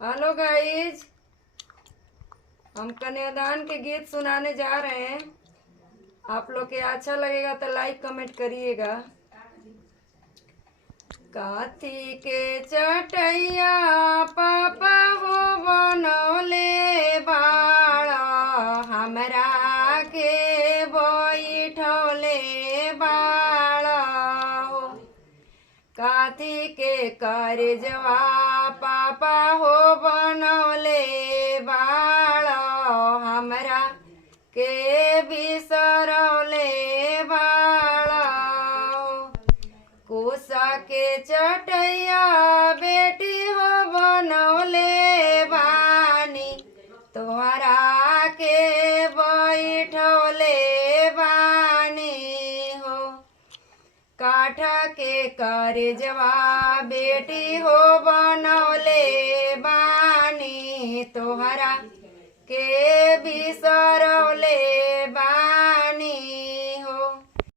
Hello guys, हम कन्यादान के गीत सुनाने जा रहे हैं। आप लोग के अच्छा लगेगा तो लाइक कमेंट करिएगा। काथी के चटैया पापा हो बनौले बाड़ा, हमरा के बैठौले बाड़ा हो। काथी के करजवा पापा हो बनौले बाड़ा, हमरा के बिसरौले बाड़ा हो। कोसा के चटैया बेटी हो बनौले बानी, तोहरा के बैठौले बानी हो। काठ के करजवा बेटी हो बनौले बानी, तोहरा के